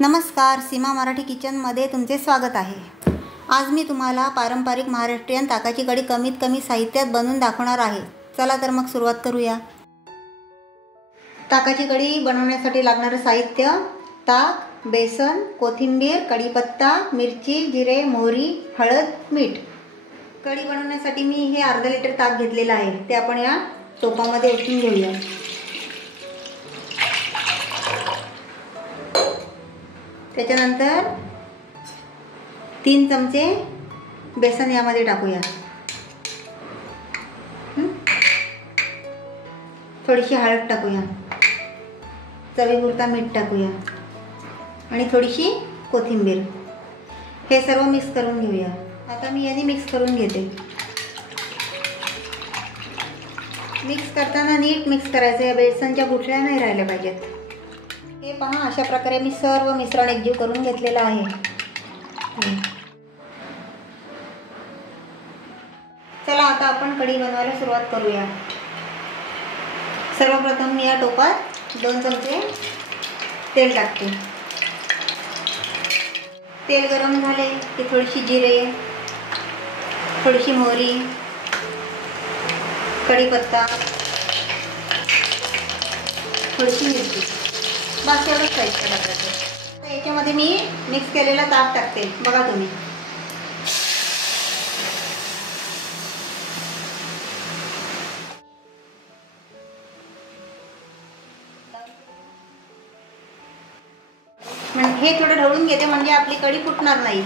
नमस्कार, सीमा मराठी किचनमध्ये तुमचे स्वागत आहे। आज मी तुम्हाला पारंपरिक महाराष्ट्रीयन ताकाची कढी कमीत कमी साहित्यात बनवून दाखवणार आहे। चला तर मग सुरुवात करूया। ताकाची कढी बनवण्यासाठी लागणारे साहित्य: ताक, बेसन, कोथिंबीर, कढीपत्ता, मिरची, जिरे, मोहरी, हळद, मीठ। कढी बनवण्यासाठी मी हे अर्धा लिटर ताक घेतलेले आहे, ते आपण या टोपामध्ये ओतून घेऊया। त्याच्यानंतर 3 चमचे बेसन यामध्ये टाकूया। थोडीशी हळद टाकूया, चवीपुरता मीठ टाकूया आणि थोडीशी कोथिंबीर। हे सर्व मिक्स करून घेऊया। आता मी याने मिक्स करून घेते। मिक्स करताना नीट मिक्स करायचं, या बेसनच्या गुठळ्या नाही राहिल्या पाहिजेत। हे पहा, अशा प्रकारे मी सर्व मिश्रण एकजीव करून घेतलेलं आहे। चला आता आपण कढी बनवायला सुरुवात करूया। सर्वप्रथम मी या टोपात 2 चमचे तेल टाकते। तेल गरम झाले की थोडीशी जिरे, थोडीशी मोहरी, कढीपत्ता, थोडीशी मिरची, बस एवढंच साहित्य टाकायचं। तर याच्यामध्ये मी मिक्स केलेला ताक टाकते, बघा तुम्ही। हे थोडं ढवळून घेते, म्हणजे आपली कढी फुटणार नाही।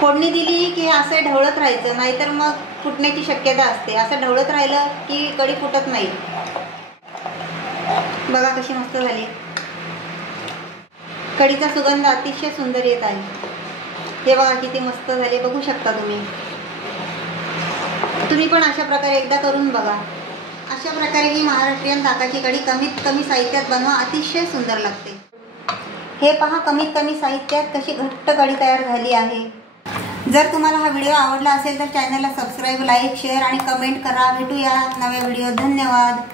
फोडणी दिली की असं ढवळत राहायचं, नाहीतर मग फुटण्याची शक्यता असते। असं ढवळत राहिलं की कढी फुटत नाही। बघा कशी मस्त झाली। कढीचा सुगंध अतिशय सुंदर येत आहे। हे बघा किती मस्त झाले, बघू शकता तुम्ही। तुम्ही पण अशा प्रकारे एकदा करून बघा। अशा प्रकारे ही महाराष्ट्रीयन ताकाची कढी कमीत कमी साहित्यात बनवा, अतिशय सुंदर लागते। हे पहा, कमीत कमी साहित्यात कशी घट्ट कढी तयार झाली आहे। जर तुम्हाला हा व्हिडिओ आवडला असेल तर चॅनलला सबस्क्राईब, लाईक, शेअर आणि कमेंट करा। भेटूया नव्या व्हिडिओ। धन्यवाद।